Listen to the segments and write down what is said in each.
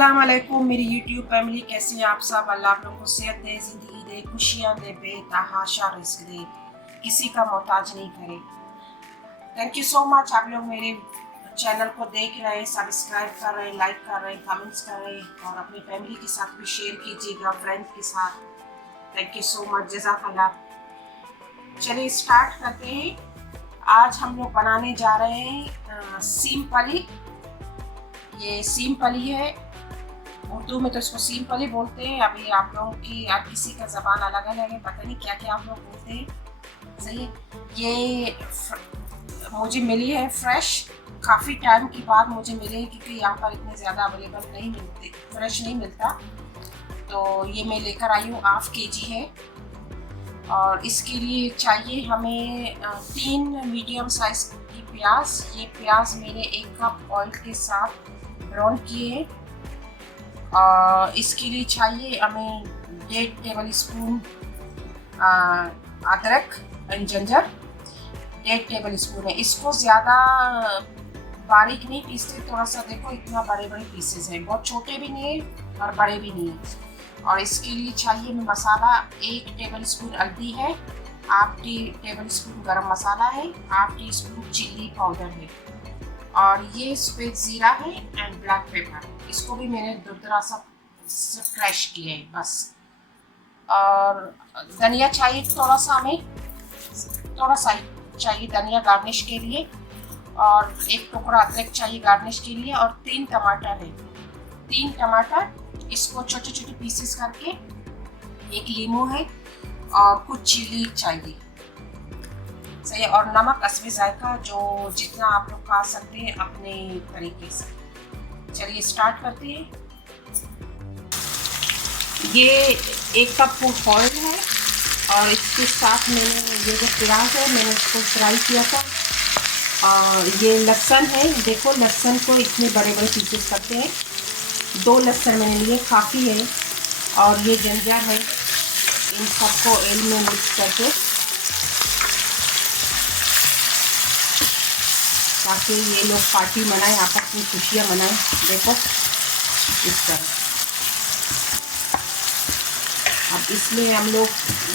अस्सलाम वालेकुम मेरी यूट्यूब फैमिली, कैसे हैं आप सब। अल्लाह आप लोगों को सेहत दे, ज़िंदगी दे, खुशियाँ दे, बेतहाशा रिज़्क़ दे, किसी का मोहताज नहीं करे। Thank you so much. आप लोग मेरे चैनल को देख रहे हैं, सब्सक्राइब कर रहे हैं, लाइक कर रहे हैं, कमेंट्स कर रहे हैं और अपनी फैमिली के साथ भी शेयर कीजिएगा, फ्रेंड के साथ। थैंक यू सो मच, जज़ाकल्लाह। चलिए स्टार्ट करते हैं। आज हम लोग बनाने जा रहे हैं सीम पली। ये सीम पली है, उर्दू में तो इसको सीम पली बोलते हैं। अभी आप लोगों की हर किसी का ज़बान अलग अलग है, पता नहीं क्या क्या आप लोग बोलते हैं। सही है। ये मुझे मिली है फ्रेश, काफ़ी टाइम के बाद मुझे मिले हैं, क्योंकि यहाँ पर इतने ज़्यादा अवेलेबल नहीं मिलते, फ्रेश नहीं मिलता। तो ये मैं लेकर आई हूँ, ½ kg है। और इसके लिए चाहिए हमें 3 मीडियम साइज़ की प्याज। ये प्याज मैंने 1 कप ऑयल के साथ ब्राउन किए हैं। इसके लिए चाहिए हमें 1.5 टेबल स्पून अदरक एंड जिंजर, 1.5 टेबल स्पून है। इसको ज़्यादा बारीक नहीं पीसते, थोड़ा सा देखो इतना बड़े बड़े पीसेस हैं, बहुत छोटे भी नहीं है और बड़े भी नहीं है। और इसके लिए चाहिए हमें मसाला, 1 टेबल स्पून हल्दी है, ½ टेबल स्पून गरम मसाला है, ½ टीस्पून चिल्ली पाउडर है, और ये सफ़ेद ज़ीरा है एंड ब्लैक पेपर। इसको भी मैंने दुरदरा सा क्रश किया है बस। और धनिया चाहिए थोड़ा सा, हमें थोड़ा सा चाहिए धनिया गार्निश के लिए, और 1 टुकड़ा अदरक चाहिए गार्निश के लिए, और 3 टमाटर है। 3 टमाटर, इसको छोटे छोटे पीसेस करके, 1 लीमू है और कुछ चिली चाहिए। सही है। और नमक हस्बे जायका, जो जितना आप लोग खा सकते हैं अपने तरीके से। चलिए स्टार्ट करते हैं। ये 1 कप फूड ऑयल है, और इसके साथ मैंने ये जो प्याज है मैंने इसको फ्राई किया था। और ये लहसुन है, देखो लहसुन को इतने बड़े बड़े पीसेस करते हैं। 2 लहसुन मैंने लिए, काफ़ी है। और ये जिंजर है, इन सबको ऑयल में मिक्स करके, ताकि ये लोग पार्टी मनाएं, आपस में खुशियाँ मनाएं। देखो इस तरह। अब इसमें हम लोग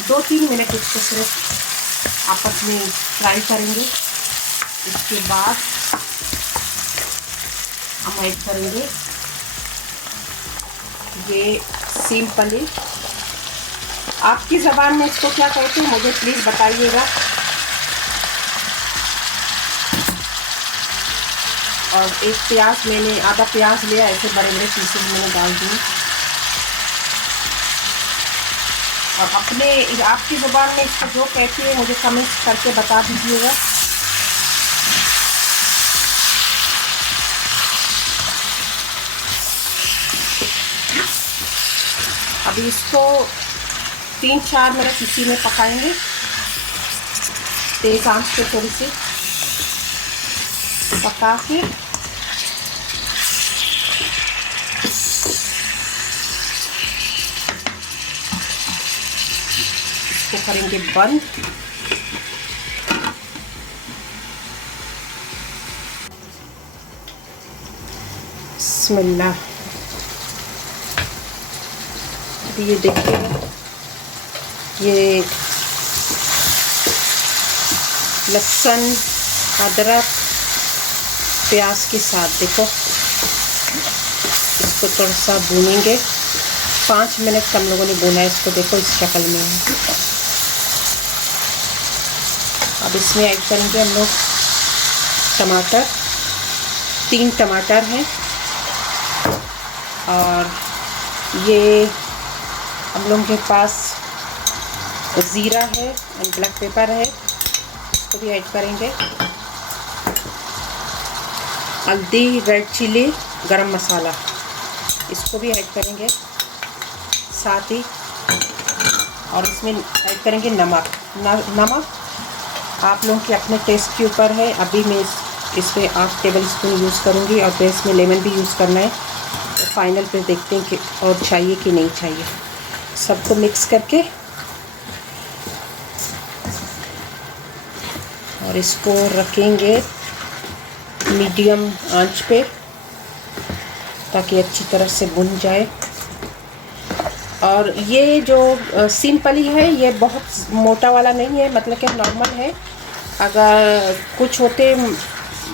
2-3 मिनट इसको सिर्फ आपस में फ्राई करेंगे। इसके बाद हम ऐड करेंगे ये सीम पली। आपकी ज़बान में इसको क्या कहते हैं मुझे प्लीज़ बताइएगा। और 1 प्याज मैंने, आधा प्याज लिया, ऐसे बड़े बड़े पीसेस मैंने डाल दिए। और अपने आपकी ज़ुबान में इसको जो कहती है मुझे कमेंट करके बता दीजिएगा। अभी इसको 3-4 मिनट इसी में पकाएंगे, तेज़ आंच पे थोड़ी सी पका के। इसको करेंगे बंद। बिस्मिल्लाह। ये देखिए, ये लहसुन अदरक प्याज के साथ देखो, इसको थोड़ा सा भूनेंगे। 5 मिनट हम लोगों ने भूना है इसको, देखो इस शक्ल में है। अब इसमें ऐड करेंगे हम लोग टमाटर, 3 टमाटर हैं। और ये हम लोगों के पास ज़ीरा है एंड ब्लैक पेपर है, इसको भी ऐड करेंगे। हल्दी, रेड चिली, गरम मसाला, इसको भी ऐड करेंगे साथ ही। और इसमें ऐड करेंगे नमक। नमक आप लोगों के अपने टेस्ट के ऊपर है। अभी मैं इसमें ½ टेबल स्पून यूज़ करूँगी, और फिर इसमें लेमन भी यूज़ करना है। तो फाइनल पे देखते हैं कि और चाहिए कि नहीं चाहिए। सबको मिक्स करके और इसको रखेंगे मीडियम आंच पे ताकि अच्छी तरह से भुन जाए। और ये जो सिंपल ही है, ये बहुत मोटा वाला नहीं है, मतलब कि नॉर्मल है। अगर कुछ होते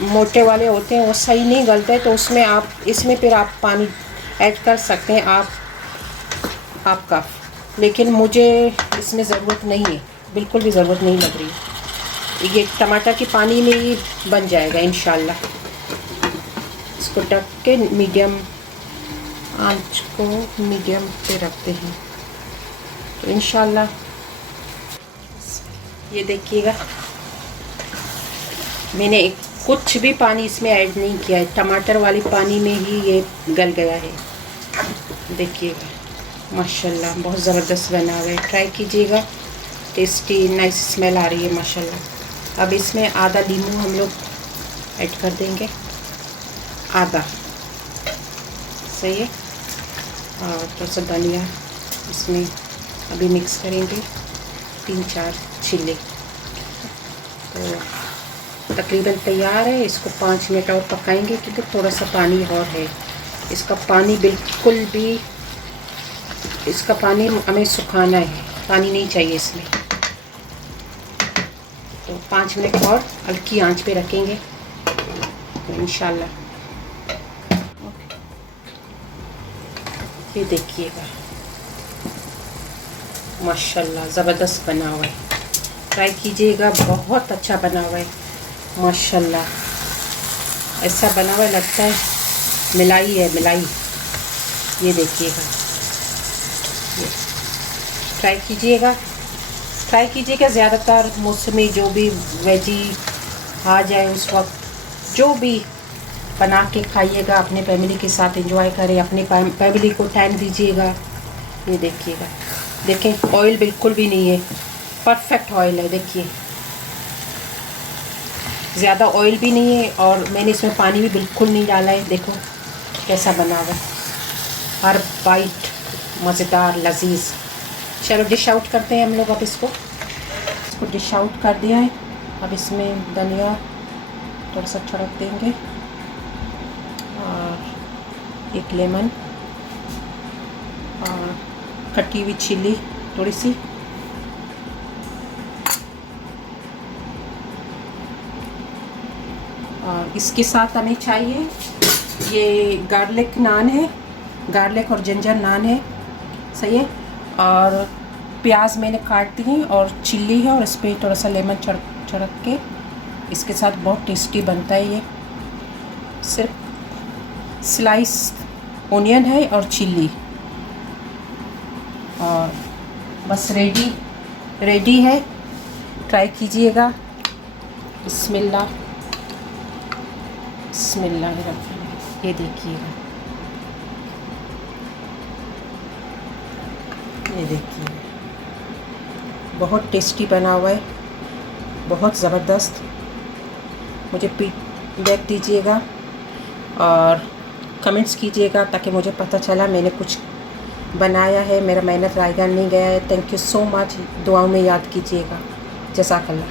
मोटे वाले होते हैं वो सही नहीं गलते, तो उसमें आप इसमें फिर आप पानी ऐड कर सकते हैं आपका, लेकिन मुझे इसमें ज़रूरत नहीं है, बिल्कुल भी ज़रूरत नहीं लग रही। ये टमाटर की पानी में ही बन जाएगा इंशाल्लाह। इसको ढक के मीडियम आंच को मीडियम पे रखते हैं, तो इंशाल्लाह। ये देखिएगा, मैंने कुछ भी पानी इसमें ऐड नहीं किया है, टमाटर वाली पानी में ही ये गल गया है। देखिएगा माशाल्लाह बहुत ज़बरदस्त बना हुआ है, ट्राई कीजिएगा। टेस्टी नाइस स्मेल आ रही है माशाल्लाह। अब इसमें आधा नींबू हम लोग ऐड कर देंगे, आधा, सही है। और थोड़ा सा धनिया इसमें अभी मिक्स करेंगे, 3-4 छिले। तो तकरीबन तैयार है। इसको 5 मिनट और पकाएंगे, क्योंकि थोड़ा सा पानी और है। इसका पानी बिल्कुल भी, इसका पानी हमें सुखाना है, पानी नहीं चाहिए इसमें। तो 5 मिनट और हल्की आंच पे रखेंगे, तो इंशाल्लाह। ये देखिएगा माशाल्लाह ज़बरदस्त बना हुआ है, ट्राई कीजिएगा, बहुत अच्छा बना हुआ है माशाल्लाह। ऐसा बना हुआ लगता है मिलाई है, मिलाई। ये देखिएगा, ये ट्राई कीजिएगा, ट्राई कीजिएगा। ज़्यादातर मौसमी जो भी वेजी आ जाए उस वक्त जो भी बना के खाइएगा, अपने फैमिली के साथ एंजॉय करें, अपनी फैमिली को टाइम दीजिएगा। ये देखिएगा, देखें ऑयल बिल्कुल भी नहीं है, परफेक्ट ऑयल है। देखिए ज़्यादा ऑयल भी नहीं है, और मैंने इसमें पानी भी बिल्कुल नहीं डाला है। देखो कैसा बना हुआ है, हर बाइट मज़ेदार लजीज। चलो डिश आउट करते हैं हम लोग। अब इसको डिश आउट कर दिया है। अब इसमें धनिया थोड़ा सा छिड़क देंगे, और एक लेमन, और कटी हुई चिली थोड़ी सी, और इसके साथ हमें चाहिए ये गार्लिक नान है, गार्लिक और जिंजर नान है, सही है। और प्याज मैंने काट दी है, और चिल्ली है, और इस पर थोड़ा सा लेमन छिड़क के इसके साथ बहुत टेस्टी बनता है। ये सिर्फ स्लाइस ओनियन है और चिल्ली, और बस रेडी है। ट्राई कीजिएगा। बिस्मिल्लाह बिस्मिल्लाहिर्रहमानिर्रहीम। ये देखिएगा, ये देखिए बहुत टेस्टी बना हुआ है, बहुत ज़बरदस्त। मुझे फीडबैक दीजिएगा और कमेंट्स कीजिएगा, ताकि मुझे पता चला मैंने कुछ बनाया है, मेरा मेहनत रायगा नहीं गया है। Thank you so much. दुआओं में याद कीजिएगा। जज़ाकल्लाह।